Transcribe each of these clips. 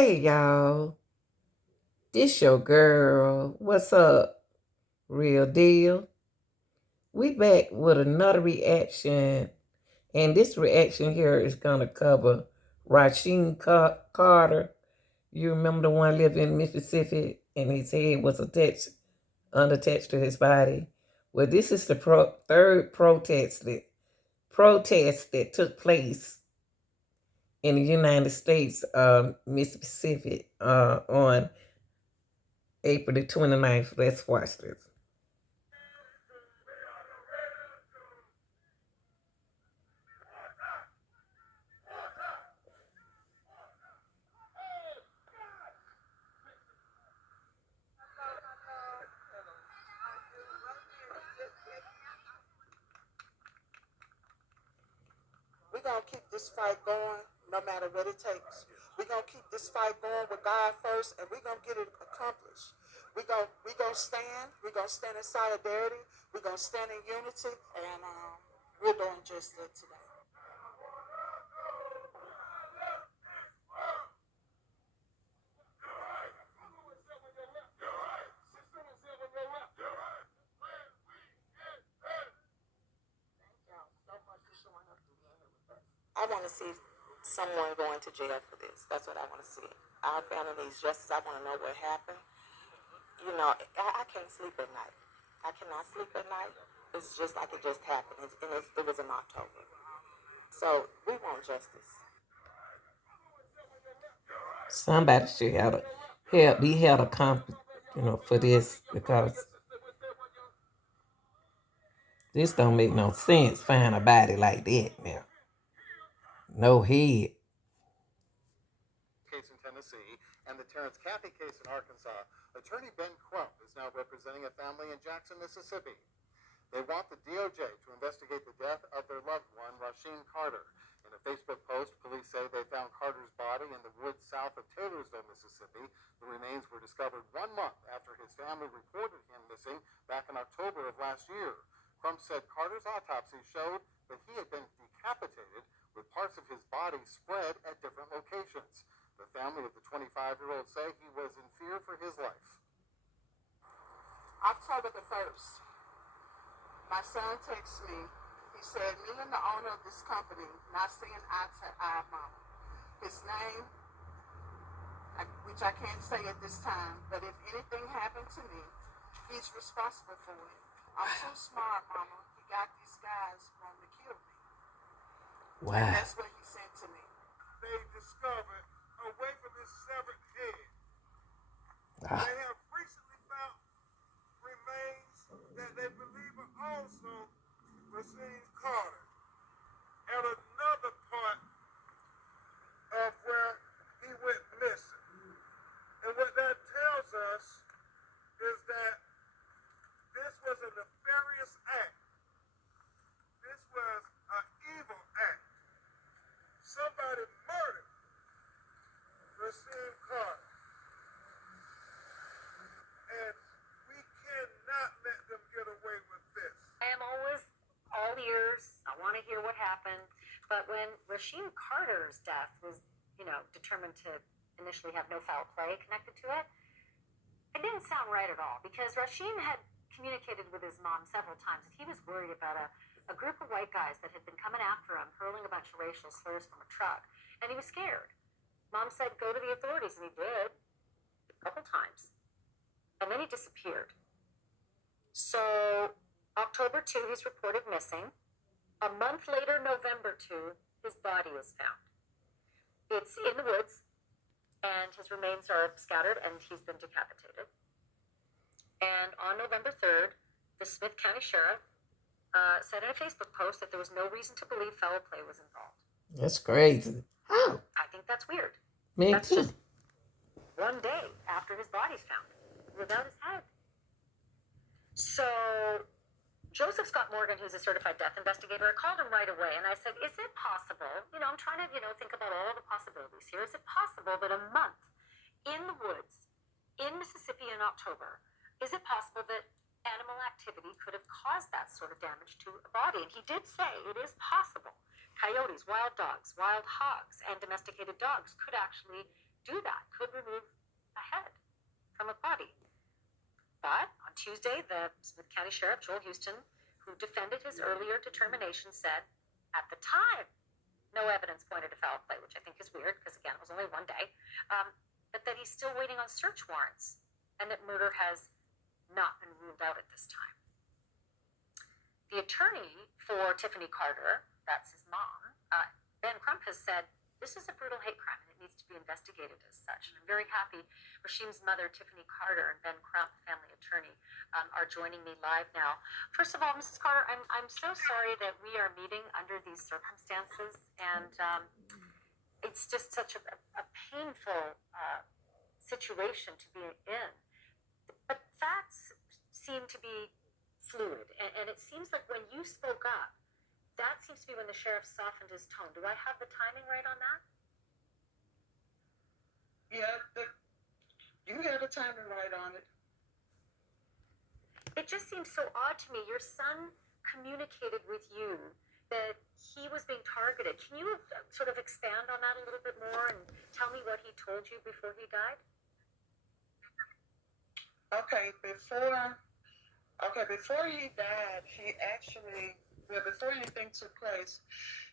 Hey y'all, this your girl. What's up? Real deal. We back with another reaction, and this reaction here is gonna cover Rasheem Carter. You remember the one living in Mississippi, and his head was unattached to his body. Well, this is the third protest that took place in the United States, Mississippi, on April the 29th. Let's watch this. We're going to keep this fight going no matter what it takes. We're going to keep this fight going with God first, and we're going to get it accomplished. We gonna stand. We're going to stand in solidarity. We're going to stand in unity, and we're doing just that today. I want to see someone going to jail for this. That's what I want to see. Our family needs justice. I want to know what happened. You know, I can't sleep at night. I cannot sleep at night. It's just like it just happened, and it was in October. So we want justice. Somebody should be held accountable, for this because this don't make no sense. Find a body like that now, no head. Case in Tennessee and the Terrence Caffey case in Arkansas, attorney Ben Crump is now representing a family in Jackson, Mississippi. They want the DOJ to investigate the death of their loved one, Rasheem Carter. In a Facebook post, police say they found Carter's body in the woods south of Taylorsville, Mississippi. The remains were discovered 1 month after his family reported him missing back in October of last year. Crump said Carter's autopsy showed that he had been decapitated with parts of his body spread at different locations. The family of the 25-year-old say he was in fear for his life. October the 1st, my son texts me. He said, me and the owner of this company not seeing eye to eye, mama. His name, which I can't say at this time, but if anything happened to me, he's responsible for it. I'm too smart, mama. He got these guys wanting to kill me. Wow. And that's what he sent to me. They discovered away from his severed head. Ah. They have recently found remains that they believe are also Rasheem Carter and another part of where he went missing. And what that tells us is that this was a nefarious act. This was an evil act. Somebody murdered Rasheem Carter. And we cannot let them get away with this. I am always all ears. I want to hear what happened. But when Rasheem Carter's death was, determined to initially have no foul play connected to it, it didn't sound right at all because Rasheem had communicated with his mom several times that he was worried about a group of white guys that had been coming after him, hurling a bunch of racial slurs from a truck, and he was scared. Mom said, go to the authorities, and he did a couple times. And then he disappeared. So October 2, he's reported missing. A month later, November 2, his body is found. It's in the woods, and his remains are scattered, and he's been decapitated. And on November 3rd, the Smith County Sheriff said in a Facebook post that there was no reason to believe foul play was involved. That's crazy. How? I think that's weird. Me That's too. just one day after his body's found, without his head. So Joseph Scott Morgan, who's a certified death investigator, I called him right away and I said, is it possible, I'm trying to, think about all the possibilities here. Is it possible that a month in the woods in Mississippi in October, is it possible that animal activity could have caused that sort of damage to a body? And he did say it is possible. Coyotes, wild dogs, wild hogs, and domesticated dogs could actually do that, could remove a head from a body. But on Tuesday, the Smith County Sheriff, Joel Houston, who defended his earlier determination, said at the time, no evidence pointed to foul play, which I think is weird because, again, it was only one day, but that he's still waiting on search warrants and that murder has not been ruled out at this time. The attorney for Tiffany Carter, that's his mom, Ben Crump, has said this is a brutal hate crime and it needs to be investigated as such. And I'm very happy Rasheem's mother, Tiffany Carter, and Ben Crump, family attorney, are joining me live now. First of all, Mrs. Carter, I'm so sorry that we are meeting under these circumstances, and it's just such a painful situation to be in. But facts seem to be fluid, and it seems like when you spoke up, that seems to be when the sheriff softened his tone. Do I have the timing right on that? Yeah, you had the timing right on it. It just seems so odd to me. Your son communicated with you that he was being targeted. Can you sort of expand on that a little bit more and tell me what he told you before he died? Okay, before he died, he actually, well, before anything took place,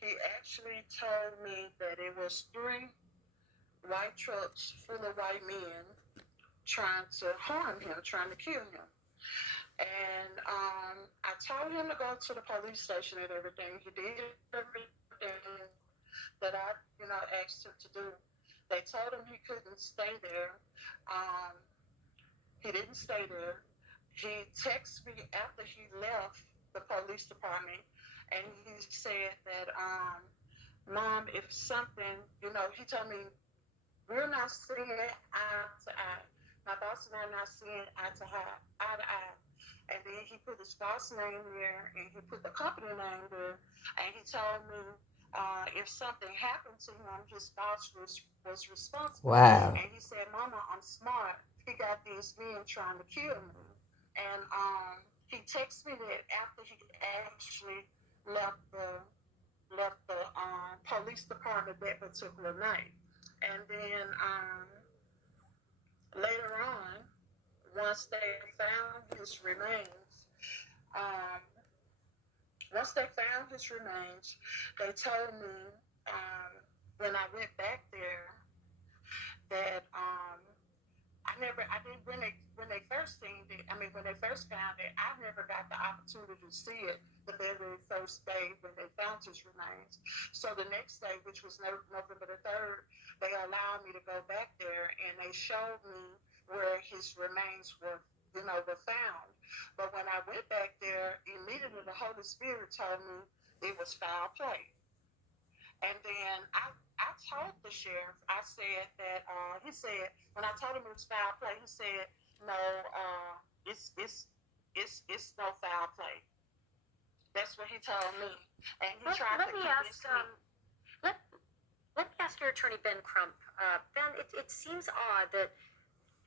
he actually told me that it was 3 white trucks full of white men trying to harm him, trying to kill him. And I told him to go to the police station and everything. He did everything that I, asked him to do. They told him he couldn't stay there. He didn't stay there. He texted me after he left the police department, and he said that, Mom, if something, he told me, we're not seeing eye to eye. My boss and I are not seeing eye to eye. And then he put his boss name there, and he put the company name there, and he told me if something happened to him, his boss was responsible. Wow. And he said, Mama, I'm smart. He got these men trying to kill me. And he texted me that after he actually left the police department that particular night. And then later on, once they found his remains, um, they told me when I went back there that when they first seen it. I mean, when they first found it, I never got the opportunity to see it the very first day when they found his remains. So the next day, which was November the 3rd, they allowed me to go back there, and they showed me where his remains were found. But when I went back there, immediately the Holy Spirit told me it was foul play. And then I told the sheriff, I said that he said when I told him it was foul play, he said no, it's no foul play. That's what he told me, and he tried to convince me. Let me ask your attorney, Ben Crump. Ben, it seems odd that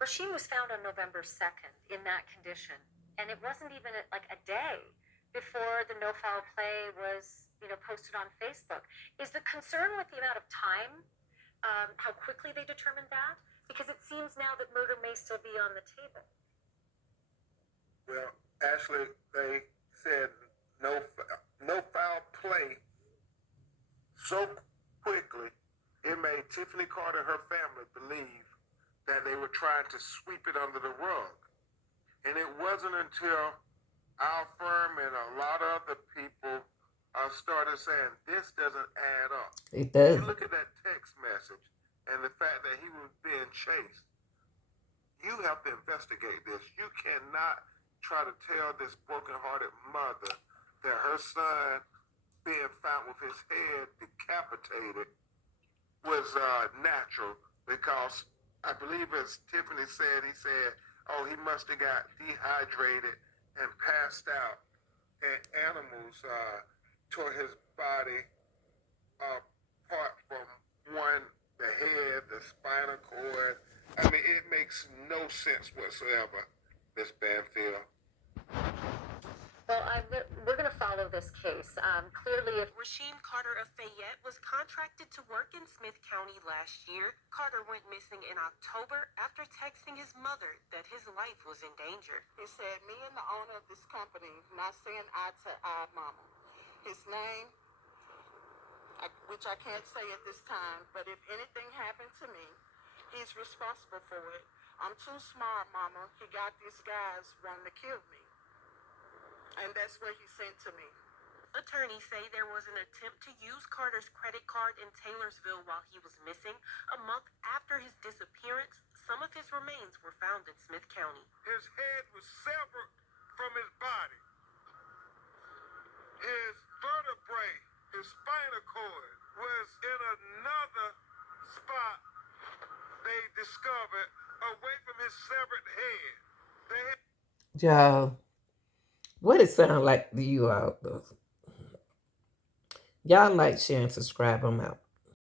Rasheem was found on November 2nd in that condition, and it wasn't even like a day before the no foul play was posted on Facebook. Is the concern with the amount of time, how quickly they determined that? Because it seems now that murder may still be on the table. Well, actually, they said no foul play so quickly, it made Tiffany Carter and her family believe that they were trying to sweep it under the rug. And it wasn't until our firm and a lot of other people started saying, this doesn't add up. It does. You look at that text message and the fact that he was being chased. You have to investigate this. You cannot try to tell this broken-hearted mother that her son being found with his head decapitated was natural, because I believe, as Tiffany said, he said, oh, he must have got dehydrated and passed out, and animals tore his body apart from the head, the spinal cord. I mean, it makes no sense whatsoever, Miss Banfield. Well, we're going to follow this case. Clearly, if Rasheem Carter of Fayette was contracted to work in Smith County last year. Carter went missing in October after texting his mother that his life was in danger. He said, me and the owner of this company not seeing eye to eye, mama. His name, which I can't say at this time, but if anything happened to me, he's responsible for it. I'm too smart, mama. He got these guys wanting to kill me. And that's what he sent to me. Attorneys say there was an attempt to use Carter's credit card in Taylorsville while he was missing. A month after his disappearance, some of his remains were found in Smith County. His head was severed from his body. His vertebrae, his spinal cord, was in another spot they discovered away from his severed head. Y'all, what it sound like to you all? Y'all like, share, and subscribe. I'm out.